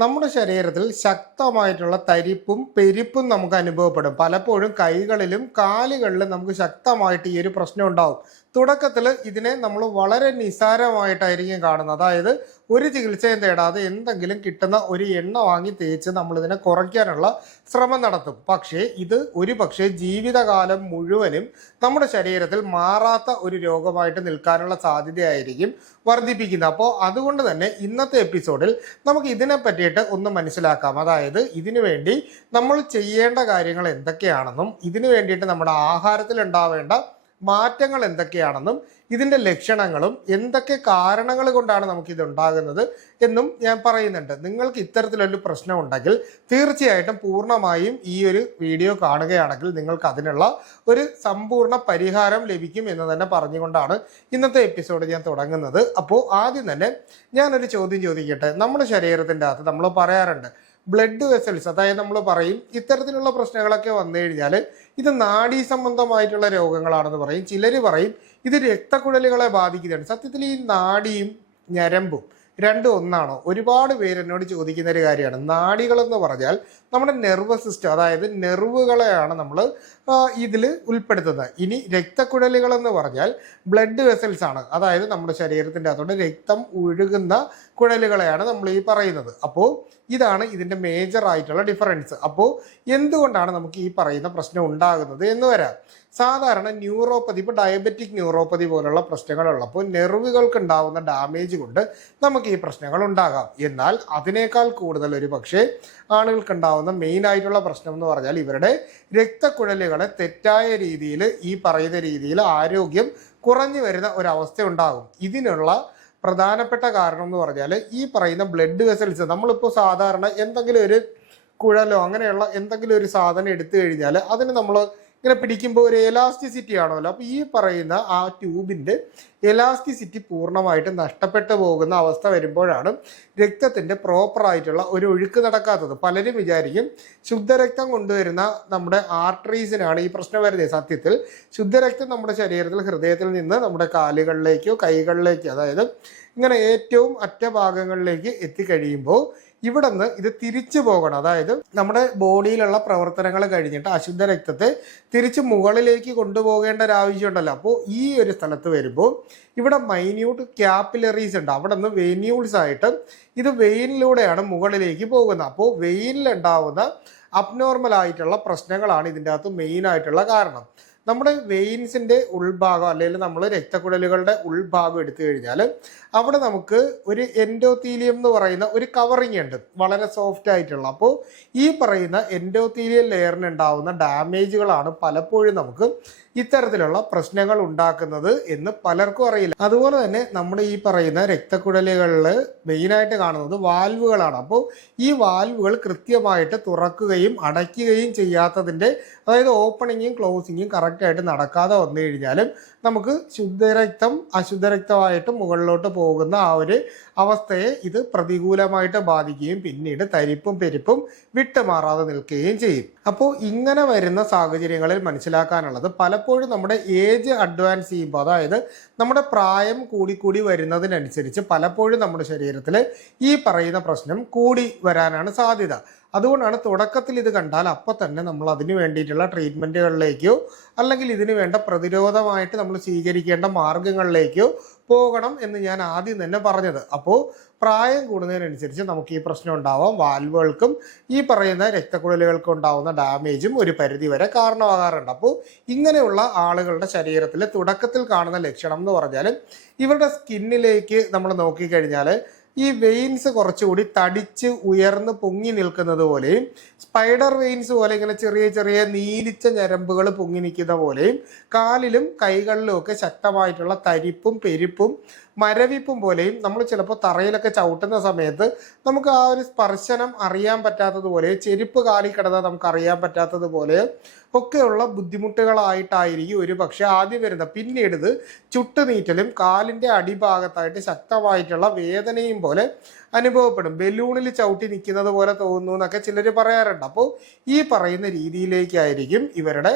നമ്മുടെ ശരീരത്തിൽ ശക്തമായിട്ടുള്ള തരിപ്പും പെരുപ്പും നമുക്ക് അനുഭവപ്പെടും. പലപ്പോഴും കൈകളിലും കാലുകളിലും നമുക്ക് ശക്തമായിട്ട് ഈ ഒരു പ്രശ്നം ഉണ്ടാവും. തുടക്കത്തിൽ ഇതിനെ നമ്മൾ വളരെ നിസ്സാരമായിട്ടായിരിക്കും കാണുന്നത്. അതായത് ഒരു ചികിത്സയും തേടാതെ എന്തെങ്കിലും കിട്ടുന്ന ഒരു എണ്ണ വാങ്ങി തേച്ച് നമ്മൾ ഇതിനെ കുറയ്ക്കാനുള്ള ശ്രമം നടത്തും. പക്ഷേ ജീവിതകാലം മുഴുവനും നമ്മുടെ ശരീരത്തിൽ മാറാത്ത ഒരു രോഗമായിട്ട് നിൽക്കാനുള്ള സാധ്യതയായിരിക്കും വർദ്ധിപ്പിക്കുന്നത്. അപ്പോൾ അതുകൊണ്ട് തന്നെ ഇന്നത്തെ എപ്പിസോഡിൽ നമുക്ക് ഇതിനെ പറ്റിയിട്ട് ഒന്ന് മനസ്സിലാക്കാം. അതായത് ഇതിനു വേണ്ടി നമ്മൾ ചെയ്യേണ്ട കാര്യങ്ങൾ എന്തൊക്കെയാണെന്നും ഇതിനു വേണ്ടിയിട്ട് നമ്മുടെ ആഹാരത്തിൽ ഉണ്ടാവേണ്ട മാറ്റങ്ങൾ എന്തൊക്കെയാണെന്നും ഇതിൻ്റെ ലക്ഷണങ്ങളും എന്തൊക്കെ കാരണങ്ങൾ കൊണ്ടാണ് നമുക്കിത് ഉണ്ടാകുന്നത് എന്നും ഞാൻ പറയുന്നുണ്ട്. നിങ്ങൾക്ക് ഇത്തരത്തിലൊരു പ്രശ്നം ഉണ്ടെങ്കിൽ തീർച്ചയായിട്ടും പൂർണ്ണമായും ഈ ഒരു വീഡിയോ കാണുകയാണെങ്കിൽ നിങ്ങൾക്ക് അതിനുള്ള ഒരു സമ്പൂർണ്ണ പരിഹാരം ലഭിക്കും എന്ന് തന്നെ പറഞ്ഞുകൊണ്ടാണ് ഇന്നത്തെ എപ്പിസോഡ് ഞാൻ തുടങ്ങുന്നത്. അപ്പോൾ ആദ്യം തന്നെ ഞാനൊരു ചോദ്യം ചോദിക്കട്ടെ. നമ്മുടെ ശരീരത്തിൻ്റെ അകത്ത് നമ്മൾ പറയാറുണ്ട് ബ്ലഡ് വെസൽസ്, അതായത് നമ്മൾ പറയും ഇത്തരത്തിലുള്ള പ്രശ്നങ്ങളൊക്കെ വന്നു കഴിഞ്ഞാൽ ഇത് നാഡീ സംബന്ധമായിട്ടുള്ള രോഗങ്ങളാണെന്ന് പറയും. ചിലർ പറയും ഇത് രക്തക്കുഴലുകളെ ബാധിക്കുന്നതാണ്. സത്യത്തിൽ ഈ നാഡിയും ഞരമ്പും രണ്ടും ഒന്നാണോ? ഒരുപാട് പേര് എന്നോട് ചോദിക്കുന്ന ഒരു കാര്യമാണ്. നാഡികളെന്ന് പറഞ്ഞാൽ നമ്മുടെ നെർവസ് സിസ്റ്റം, അതായത് നെർവുകളെയാണ് നമ്മൾ ഇതിൽ ഉൾപ്പെടുത്തുന്നത്. ഇനി രക്തക്കുഴലുകൾ എന്ന് പറഞ്ഞാൽ ബ്ലഡ് വെസൽസ് ആണ്, അതായത് നമ്മുടെ ശരീരത്തിൻ്റെ അകത്തോട്ട് രക്തം ഒഴുകുന്ന കുഴലുകളെയാണ് നമ്മൾ ഈ പറയുന്നത്. അപ്പോൾ ഇതാണ് ഇതിൻ്റെ മേജർ ആയിട്ടുള്ള ഡിഫറൻസ്. അപ്പോൾ എന്തുകൊണ്ടാണ് നമുക്ക് ഈ പറയുന്ന പ്രശ്നം ഉണ്ടാകുന്നത് എന്ന് വരാം. സാധാരണ ന്യൂറോപ്പതി, ഇപ്പോൾ ഡയബറ്റിക് ന്യൂറോപ്പതി പോലുള്ള പ്രശ്നങ്ങളുള്ളപ്പോൾ നെർവുകൾക്ക് ഉണ്ടാകുന്ന ഡാമേജ് കൊണ്ട് നമുക്ക് ഈ പ്രശ്നങ്ങൾ ഉണ്ടാകാം. എന്നാൽ അതിനേക്കാൾ കൂടുതൽ ഒരു പക്ഷേ ആളുകൾക്ക് ഉണ്ടാകുന്ന മെയിൻ ആയിട്ടുള്ള പ്രശ്നം എന്ന് പറഞ്ഞാൽ ഇവരുടെ രക്തക്കുഴലുകളെ തെറ്റായ രീതിയിൽ ഈ പറയുന്ന രീതിയിൽ ആരോഗ്യം കുറഞ്ഞു വരുന്ന ഒരവസ്ഥ ഉണ്ടാകും. ഇതിനുള്ള പ്രധാനപ്പെട്ട കാരണം എന്ന് പറഞ്ഞാൽ ഈ പറയുന്ന ബ്ലഡ് വെസൽസ്, നമ്മളിപ്പോൾ സാധാരണ എന്തെങ്കിലും ഒരു കുഴലോ അങ്ങനെയുള്ള എന്തെങ്കിലും ഒരു സാധനം എടുത്തു കഴിഞ്ഞാൽ അതിന് നമ്മൾ ഇങ്ങനെ പിടിക്കുമ്പോൾ ഒരു എലാസ്റ്റിസിറ്റി ആണല്ലോ. അപ്പോൾ ഈ പറയുന്ന ആ ട്യൂബിൻ്റെ എലാസ്റ്റിസിറ്റി പൂർണ്ണമായിട്ട് നഷ്ടപ്പെട്ടു പോകുന്ന അവസ്ഥ വരുമ്പോഴാണ് രക്തത്തിൻ്റെ പ്രോപ്പറായിട്ടുള്ള ഒരു ഒഴുക്ക് നടക്കാത്തത്. പലരും വിചാരിക്കും ശുദ്ധരക്തം കൊണ്ടുവരുന്ന നമ്മുടെ ആർട്ടറീസിനാണ് ഈ പ്രശ്നം വരുന്നത്. സത്യത്തിൽ ശുദ്ധരക്തം നമ്മുടെ ശരീരത്തിൽ ഹൃദയത്തിൽ നിന്ന് നമ്മുടെ കാലുകളിലേക്കോ കൈകളിലേക്കോ, അതായത് ഇങ്ങനെ ഏറ്റവും അറ്റഭാഗങ്ങളിലേക്ക് എത്തിക്കഴിയുമ്പോൾ ഇവിടെ നിന്ന് ഇത് തിരിച്ചു പോകണം. അതായത് നമ്മുടെ ബോഡിയിലുള്ള പ്രവർത്തനങ്ങൾ കഴിഞ്ഞിട്ട് അശുദ്ധ രക്തത്തെ തിരിച്ച് മുകളിലേക്ക് കൊണ്ടുപോകേണ്ട ഒരു ആവശ്യമുണ്ടല്ലോ. അപ്പോൾ ഈ ഒരു സ്ഥലത്ത് വരുമ്പോൾ ഇവിടെ മൈന്യൂട്ട് ക്യാപ്പിലറീസ് ഉണ്ട്. അവിടെ നിന്ന് വെന്യൂൾസ് ആയിട്ട് ഇത് വെയിനിലൂടെയാണ് മുകളിലേക്ക് പോകുന്നത്. അപ്പോൾ വെയിനിലുണ്ടാവുന്ന അബ്നോർമൽ ആയിട്ടുള്ള പ്രശ്നങ്ങളാണ് ഇതിൻ്റെ അകത്ത് മെയിൻ ആയിട്ടുള്ള കാരണം. നമ്മുടെ വെയിൻസിൻ്റെ ഉൾഭാഗം അല്ലെങ്കിൽ നമ്മൾ രക്തക്കുഴലുകളുടെ ഉൾഭാഗം എടുത്തു കഴിഞ്ഞാൽ അവിടെ നമുക്ക് ഒരു എൻഡോത്തീലിയം എന്ന് പറയുന്ന ഒരു കവറിങ് ഉണ്ട്, വളരെ സോഫ്റ്റ് ആയിട്ടുള്ള. അപ്പോൾ ഈ പറയുന്ന എൻഡോത്തീലിയൽ ലെയറിന് ഉണ്ടാവുന്ന ഡാമേജുകളാണ് പലപ്പോഴും നമുക്ക് ഇത്തരത്തിലുള്ള പ്രശ്നങ്ങൾ ഉണ്ടാക്കുന്നത് എന്ന് പലർക്കും അറിയില്ല. അതുപോലെ തന്നെ നമ്മുടെ ഈ പറയുന്ന രക്തക്കുഴലുകളിൽ മെയിനായിട്ട് കാണുന്നത് വാൽവുകളാണ്. അപ്പോൾ ഈ വാൽവുകൾ കൃത്യമായിട്ട് തുറക്കുകയും അടയ്ക്കുകയും ചെയ്യാത്തതിൻ്റെ, അതായത് ഓപ്പണിങ്ങും ക്ലോസിങ്ങും കറക്റ്റായിട്ട് നടക്കാതെ വന്നു കഴിഞ്ഞാലും നമുക്ക് ശുദ്ധരക്തം അശുദ്ധരക്തമായിട്ട് മുകളിലോട്ട് പോകുന്ന ആ ഒരു അവസ്ഥയെ ഇത് പ്രതികൂലമായിട്ട് ബാധിക്കുകയും പിന്നീട് തരിപ്പും പെരുപ്പും വിട്ടുമാറാതെ നിൽക്കുകയും ചെയ്യും. അപ്പോൾ ഇങ്ങനെ വരുന്ന സാഹചര്യങ്ങളിൽ മനസ്സിലാക്കാനുള്ളത് പലപ്പോഴും നമ്മുടെ ഏജ് അഡ്വാൻസ് ചെയ്യുമ്പോൾ, അതായത് നമ്മുടെ പ്രായം കൂടിക്കൂടി വരുന്നതിനനുസരിച്ച് പലപ്പോഴും നമ്മുടെ ശരീരത്തിൽ ഈ പറയുന്ന പ്രശ്നം കൂടി വരാനാണ് സാധ്യത. അതുകൊണ്ടാണ് തുടക്കത്തിൽ ഇത് കണ്ടാൽ അപ്പം തന്നെ നമ്മൾ അതിന് വേണ്ടിയിട്ടുള്ള ട്രീറ്റ്മെൻറ്റുകളിലേക്കോ അല്ലെങ്കിൽ ഇതിന് വേണ്ട പ്രതിരോധമായിട്ട് നമ്മൾ സ്വീകരിക്കേണ്ട മാർഗങ്ങളിലേക്കോ പോകണം എന്ന് ഞാൻ ആദ്യം തന്നെ പറഞ്ഞത്. അപ്പോൾ പ്രായം കൂടുന്നതിനനുസരിച്ച് നമുക്ക് ഈ പ്രശ്നം ഉണ്ടാവാം. വാൽവുകൾക്കും ഈ പറയുന്ന രക്തക്കുഴലുകൾക്കും ഉണ്ടാവുന്ന ഡാമേജും ഒരു പരിധി വരെ കാരണമാകാറുണ്ട്. അപ്പോൾ ഇങ്ങനെയുള്ള ആളുകളുടെ ശരീരത്തിൽ തുടക്കത്തിൽ കാണുന്ന ലക്ഷണം എന്ന് പറഞ്ഞാൽ ഇവരുടെ സ്കിന്നിലേക്ക് നമ്മൾ നോക്കിക്കഴിഞ്ഞാൽ ഈ വെയിൻസ് കുറച്ചുകൂടി തടിച്ച് ഉയർന്ന് പൊങ്ങി നിൽക്കുന്നത് പോലെയും സ്പൈഡർ വെയിൻസ് പോലെ ഇങ്ങനെ ചെറിയ ചെറിയ നീലിച്ച ഞരമ്പുകൾ പൊങ്ങി നിൽക്കുന്ന പോലെയും കാലിലും കൈകളിലും ഒക്കെ ശക്തമായിട്ടുള്ള തരിപ്പും പെരുപ്പും മരവിപ്പും പോലെയും നമ്മൾ ചിലപ്പോൾ തറയിലൊക്കെ ചവിട്ടുന്ന സമയത്ത് നമുക്ക് ആ ഒരു സ്പർശനം അറിയാൻ പറ്റാത്തതുപോലെ, ചെരുപ്പ് കാലിൽ കിടന്നാൽ നമുക്ക് അറിയാൻ പറ്റാത്തതുപോലെ ഒക്കെയുള്ള ബുദ്ധിമുട്ടുകളായിട്ടായിരിക്കും ഒരു പക്ഷെ ആദ്യം വരുന്നത്. പിന്നീട് ഇത് ചുട്ടുനീറ്റലും കാലിൻ്റെ അടിഭാഗത്തായിട്ട് ശക്തമായിട്ടുള്ള വേദനയും പോലെ അനുഭവപ്പെടും. ബലൂണിൽ ചവിട്ടി നിൽക്കുന്നത് പോലെ തോന്നുന്നു എന്നൊക്കെ ചിലർ പറയാറുണ്ട്. അപ്പോൾ ഈ പറയുന്ന രീതിയിലേക്കായിരിക്കും ഇവരുടെ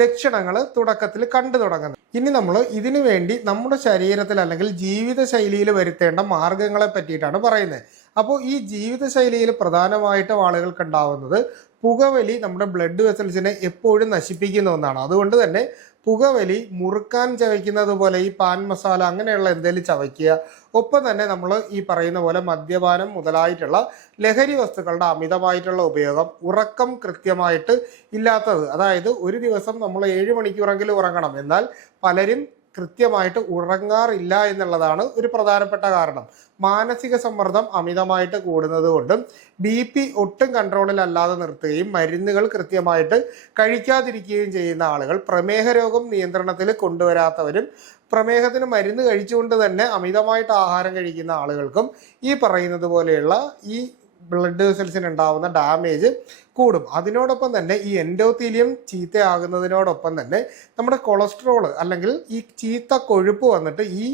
ലക്ഷണങ്ങൾ തുടക്കത്തിൽ കണ്ടു തുടങ്ങുന്നത്. ഇനി നമ്മൾ ഇതിനു വേണ്ടി നമ്മുടെ ശരീരത്തിൽ അല്ലെങ്കിൽ ജീവിതശൈലിയിൽ വരുത്തേണ്ട മാർഗങ്ങളെ പറ്റിയിട്ടാണ് പറയുന്നത്. അപ്പോൾ ഈ ജീവിതശൈലിയിൽ പ്രധാനമായിട്ടും ആളുകൾക്ക് ഉണ്ടാവുന്നത് പുകവലി നമ്മുടെ ബ്ലഡ് വെസൽസിനെ എപ്പോഴും നശിപ്പിക്കുന്ന ഒന്നാണ്. അതുകൊണ്ട് തന്നെ പുകവലി മുറുക്കാൻ ചവയ്ക്കുന്നത് പോലെ ഈ പാൻ മസാല അങ്ങനെയുള്ള എന്തെങ്കിലും ചവയ്ക്കുക. ഒപ്പം തന്നെ നമ്മൾ ഈ പറയുന്ന പോലെ മദ്യപാനം മുതലായിട്ടുള്ള ലഹരി വസ്തുക്കളുടെ അമിതമായിട്ടുള്ള ഉപയോഗം, ഉറക്കം കൃത്യമായിട്ട് ഇല്ലാത്തത്, അതായത് ഒരു ദിവസം നമ്മൾ 7 മണിക്കൂറെങ്കിലും ഉറങ്ങണം, എന്നാൽ പലരും കൃത്യമായിട്ട് ഉറങ്ങാറില്ല എന്നുള്ളതാണ് ഒരു പ്രധാനപ്പെട്ട കാരണം. മാനസിക സമ്മർദ്ദം അമിതമായിട്ട് കൂടുന്നത് കൊണ്ടും BP ഒട്ടും കൺട്രോളിലല്ലാതെ നിർത്തുകയും മരുന്നുകൾ കൃത്യമായിട്ട് കഴിക്കാതിരിക്കുകയും ചെയ്യുന്ന ആളുകൾ, പ്രമേഹ രോഗം നിയന്ത്രണത്തിൽ കൊണ്ടുവരാത്തവരും പ്രമേഹത്തിന് മരുന്ന് കഴിച്ചുകൊണ്ട് തന്നെ അമിതമായിട്ട് ആഹാരം കഴിക്കുന്ന ആളുകൾക്കും ഈ പറയുന്നത് പോലെയുള്ള ഈ ബ്ലഡ് വെസൽസിന് ഉണ്ടാവുന്ന ഡാമേജ് കൂടും. അതിനോടൊപ്പം തന്നെ ഈ എൻഡോത്തീലിയം ചീത്തയാകുന്നതിനോടൊപ്പം തന്നെ നമ്മുടെ കൊളസ്ട്രോൾ അല്ലെങ്കിൽ ഈ ചീത്ത കൊഴുപ്പ് വന്നിട്ട് ഈ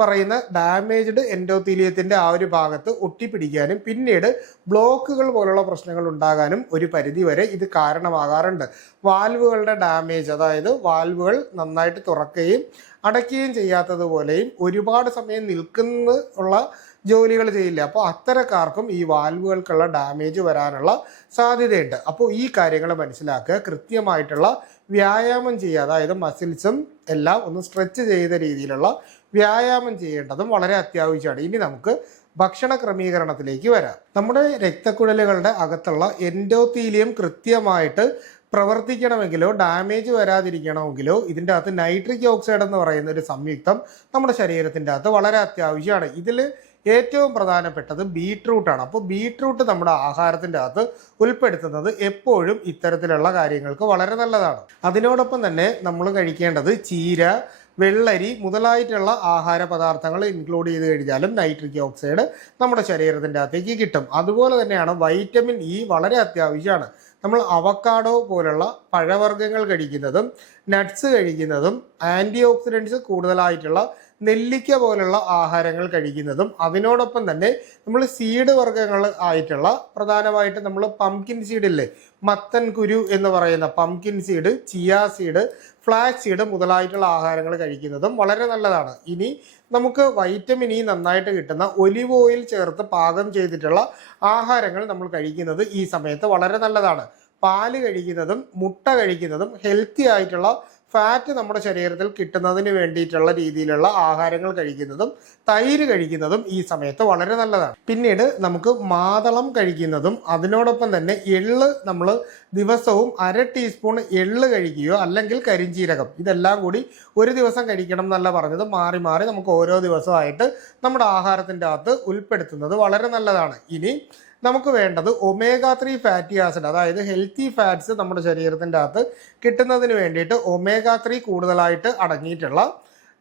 പറയുന്ന ഡാമേജ്ഡ് എൻഡോത്തീലിയത്തിൻ്റെ ആ ഒരു ഭാഗത്ത് ഒട്ടിപ്പിടിക്കാനും പിന്നീട് ബ്ലോക്കുകൾ പോലുള്ള പ്രശ്നങ്ങൾ ഉണ്ടാകാനും ഒരു പരിധിവരെ ഇത് കാരണമാകാറുണ്ട്. വാൽവുകളുടെ ഡാമേജ്, അതായത് വാൽവുകൾ നന്നായിട്ട് തുറക്കുകയും അടയ്ക്കുകയും ചെയ്യാത്തതുപോലെയും ഒരുപാട് സമയം നിൽക്കുന്ന ഉള്ള ജോലികൾ ചെയ്യില്ല. അപ്പോൾ അത്തരക്കാർക്കും ഈ വാൽവുകൾക്കുള്ള ഡാമേജ് വരാനുള്ള സാധ്യതയുണ്ട്. അപ്പോൾ ഈ കാര്യങ്ങൾ മനസ്സിലാക്കുക. കൃത്യമായിട്ടുള്ള വ്യായാമം ചെയ്യുക, അതായത് മസിൽസും എല്ലാം ഒന്ന് സ്ട്രെച്ച് ചെയ്ത രീതിയിലുള്ള വ്യായാമം ചെയ്യേണ്ടതും വളരെ അത്യാവശ്യമാണ്. ഇനി നമുക്ക് ഭക്ഷണ ക്രമീകരണത്തിലേക്ക് വരാം. നമ്മുടെ രക്തക്കുഴലുകളുടെ അകത്തുള്ള എൻഡോത്തീലിയം കൃത്യമായിട്ട് പ്രവർത്തിക്കണമെങ്കിലോ ഡാമേജ് വരാതിരിക്കണമെങ്കിലോ ഇതിൻ്റെ അകത്ത് നൈട്രിക് ഓക്സൈഡ് എന്ന് പറയുന്ന ഒരു സംയുക്തം നമ്മുടെ ശരീരത്തിൻ്റെ അകത്ത് വളരെ അത്യാവശ്യമാണ്. ഇതിൽ ഏറ്റവും പ്രധാനപ്പെട്ടത് ബീട്രൂട്ടാണ്. അപ്പോൾ ബീട്രൂട്ട് നമ്മുടെ ആഹാരത്തിൻ്റെ അകത്ത് ഉൾപ്പെടുത്തുന്നത് എപ്പോഴും ഇത്തരത്തിലുള്ള കാര്യങ്ങൾക്ക് വളരെ നല്ലതാണ്. അതിനോടൊപ്പം തന്നെ നമ്മൾ കഴിക്കേണ്ടത് ചീര, വെള്ളരി മുതലായിട്ടുള്ള ആഹാര പദാർത്ഥങ്ങൾ ഇൻക്ലൂഡ് ചെയ്ത് കഴിഞ്ഞാലും നൈട്രിക് ഓക്സൈഡ് നമ്മുടെ ശരീരത്തിൻ്റെ അകത്തേക്ക് കിട്ടും. അതുപോലെ തന്നെയാണ് വൈറ്റമിൻ ഇ വളരെ അത്യാവശ്യമാണ്. നമ്മൾ അവക്കാഡോ പോലുള്ള പഴവർഗ്ഗങ്ങൾ കഴിക്കുന്നതും നട്ട്സ് കഴിക്കുന്നതും ആൻറ്റി ഓക്സിഡൻസ് കൂടുതലായിട്ടുള്ള നെല്ലിക്ക പോലുള്ള ആഹാരങ്ങൾ കഴിക്കുന്നതും അതിനോടൊപ്പം തന്നെ നമ്മൾ സീഡ് വർഗ്ഗങ്ങൾ ആയിട്ടുള്ള പ്രധാനമായിട്ട് നമ്മൾ പംകിൻ സീഡില്ലേ, മത്തൻ കുരു എന്ന് പറയുന്ന pumpkin seed, chia seed, flax seed മുതലായിട്ടുള്ള ആഹാരങ്ങൾ കഴിക്കുന്നതും വളരെ നല്ലതാണ്. ഇനി നമുക്ക് വൈറ്റമിൻ ഇ നന്നായിട്ട് കിട്ടുന്ന ഒലിവ് ഓയിൽ ചേർത്ത് പാകം ചെയ്തിട്ടുള്ള ആഹാരങ്ങൾ നമ്മൾ കഴിക്കുന്നത് ഈ സമയത്ത് വളരെ നല്ലതാണ്. പാല് കഴിക്കുന്നതും മുട്ട കഴിക്കുന്നതും ഹെൽത്തി ആയിട്ടുള്ള ഫാറ്റ് നമ്മുടെ ശരീരത്തിൽ കിട്ടുന്നതിന് വേണ്ടിയിട്ടുള്ള രീതിയിലുള്ള ആഹാരങ്ങൾ കഴിക്കുന്നതും തൈര് കഴിക്കുന്നതും ഈ സമയത്ത് വളരെ നല്ലതാണ്. പിന്നീട് നമുക്ക് മാതളം കഴിക്കുന്നതും അതിനോടൊപ്പം തന്നെ എള്ള് നമ്മൾ ദിവസവും 1/2 ടീസ്പൂൺ എള്ള് കഴിക്കുകയോ അല്ലെങ്കിൽ കരിഞ്ചീരകം ഇതെല്ലാം കൂടി ഒരു ദിവസം കഴിക്കണം എന്നല്ല പറഞ്ഞത്, മാറി മാറി നമുക്ക് ഓരോ ദിവസമായിട്ട് നമ്മുടെ ആഹാരത്തിൻ്റെ അകത്ത് ഉൾപ്പെടുത്തുന്നത് വളരെ നല്ലതാണ്. ഇനി നമുക്ക് വേണ്ടത് ഒമേഗ 3 ഫാറ്റി ആസിഡ്, അതായത് ഹെൽത്തി ഫാറ്റ്സ് നമ്മുടെ ശരീരത്തിൻ്റെ അകത്ത് കിട്ടുന്നതിന് വേണ്ടിയിട്ട് ഒമേഗ 3 കൂടുതലായിട്ട് അടങ്ങിയിട്ടുള്ള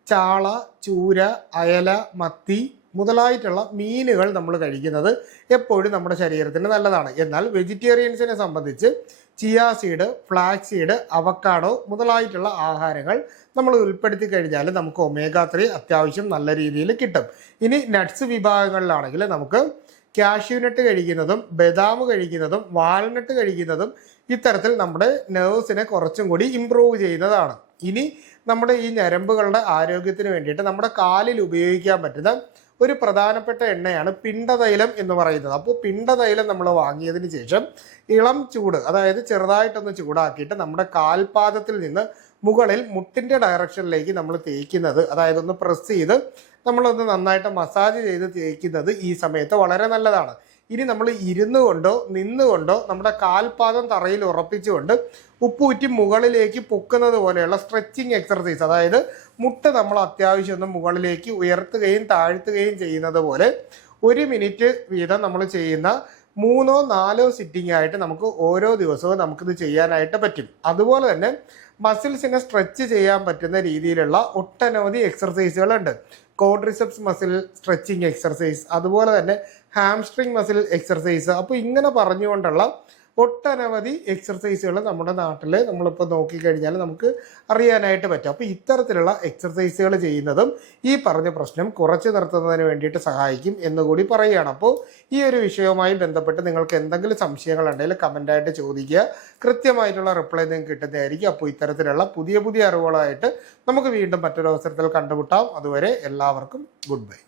ചാള, ചൂര, അയല, മത്തി മുതലായിട്ടുള്ള മീനുകൾ നമ്മൾ കഴിക്കുന്നത് എപ്പോഴും നമ്മുടെ ശരീരത്തിന് നല്ലതാണ്. എന്നാൽ വെജിറ്റേറിയൻസിനെ സംബന്ധിച്ച് chia seed, flax seed, avocado മുതലായിട്ടുള്ള ആഹാരങ്ങൾ നമ്മൾ ഉൾപ്പെടുത്തി കഴിഞ്ഞാൽ നമുക്ക് ഒമേഗ 3 അത്യാവശ്യം നല്ല രീതിയിൽ കിട്ടും. ഇനി നട്ട്സ് വിഭാഗങ്ങളിലാണെങ്കിൽ നമുക്ക് കാഷ്യൂനട്ട് കഴിക്കുന്നതും ബദാം കഴിക്കുന്നതും വാൾനട്ട് കഴിക്കുന്നതും ഇത്തരത്തിൽ നമ്മുടെ നെർവ്സിനെ കുറച്ചും കൂടി ഇമ്പ്രൂവ് ചെയ്യുന്നതാണ്. ഇനി നമ്മുടെ ഈ ഞരമ്പുകളുടെ ആരോഗ്യത്തിന് വേണ്ടിയിട്ട് നമ്മുടെ കാലിൽ ഉപയോഗിക്കാൻ പറ്റുന്ന ഒരു പ്രധാനപ്പെട്ട എണ്ണയാണ് പിണ്ടതൈലം എന്ന് പറയുന്നത്. അപ്പോൾ പിണ്ടതൈലം നമ്മൾ വാങ്ങിയതിന് ശേഷം ഇളം ചൂട്, അതായത് ചെറുതായിട്ടൊന്ന് ചൂടാക്കിയിട്ട് നമ്മുടെ കാൽപാദത്തിൽ നിന്ന് മുകളിൽ മുട്ടിൻ്റെ ഡയറക്ഷനിലേക്ക് നമ്മൾ തേക്കുന്നത്, അതായത് ഒന്ന് പ്രസ് ചെയ്ത് നമ്മളൊന്ന് നന്നായിട്ട് മസാജ് ചെയ്ത് തേക്കുന്നത് ഈ സമയത്ത് വളരെ നല്ലതാണ്. ഇനി നമ്മൾ ഇരുന്നു കൊണ്ടോ നിന്നുകൊണ്ടോ നമ്മുടെ കാൽപാദം തറയിൽ ഉറപ്പിച്ചുകൊണ്ട് ഉപ്പൂറ്റി മുകളിലേക്ക് പൊക്കുന്നത് പോലെയുള്ള സ്ട്രെച്ചിങ് എക്സർസൈസ്, അതായത് മുട്ട് നമ്മൾ അത്യാവശ്യം ഒന്ന് മുകളിലേക്ക് ഉയർത്തുകയും താഴ്ത്തുകയും ചെയ്യുന്നത് പോലെ 1 മിനിറ്റ് വീതം നമ്മൾ ചെയ്യുന്ന 3ഓ 4ഓ സിറ്റിംഗ് ആയിട്ട് നമുക്ക് ഓരോ ദിവസവും നമുക്കിത് ചെയ്യാനായിട്ട് പറ്റും. അതുപോലെ തന്നെ മസിൽസിനെ സ്ട്രെച്ച് ചെയ്യാൻ പറ്റുന്ന രീതിയിലുള്ള ഒട്ടനവധി എക്സർസൈസുകളുണ്ട്. കോഡ്രിസെപ്സ് മസിൽ സ്ട്രെച്ചിങ് എക്സർസൈസ്, അതുപോലെ തന്നെ ഹാംസ്ട്രിങ് മസിൽ എക്സർസൈസ്. അപ്പോൾ ഇങ്ങനെ പറഞ്ഞുകൊണ്ടുള്ള ഒട്ടനവധി എക്സർസൈസുകൾ നമ്മുടെ നാട്ടിൽ നമ്മളിപ്പോൾ നോക്കിക്കഴിഞ്ഞാൽ നമുക്ക് അറിയാനായിട്ട് പറ്റും. അപ്പോൾ ഇത്തരത്തിലുള്ള എക്സർസൈസുകൾ ചെയ്യുന്നതും ഈ പറഞ്ഞ പ്രശ്നം കുറച്ച് നിർത്തുന്നതിന് വേണ്ടിയിട്ട് സഹായിക്കും എന്നുകൂടി പറയുകയാണ്. അപ്പോൾ ഈ ഒരു വിഷയവുമായി ബന്ധപ്പെട്ട് നിങ്ങൾക്ക് എന്തെങ്കിലും സംശയങ്ങൾ ഉണ്ടെങ്കിൽ കമൻ്റായിട്ട് ചോദിക്കുക, കൃത്യമായിട്ടുള്ള റിപ്ലൈ നിങ്ങൾക്ക് കിട്ടുന്നതായിരിക്കും. അപ്പോൾ ഇത്തരത്തിലുള്ള പുതിയ പുതിയ അറിവുകളായിട്ട് നമുക്ക് വീണ്ടും മറ്റൊരു അവസരത്തിൽ കണ്ടുമുട്ടാം. അതുവരെ എല്ലാവർക്കും ഗുഡ് ബൈ.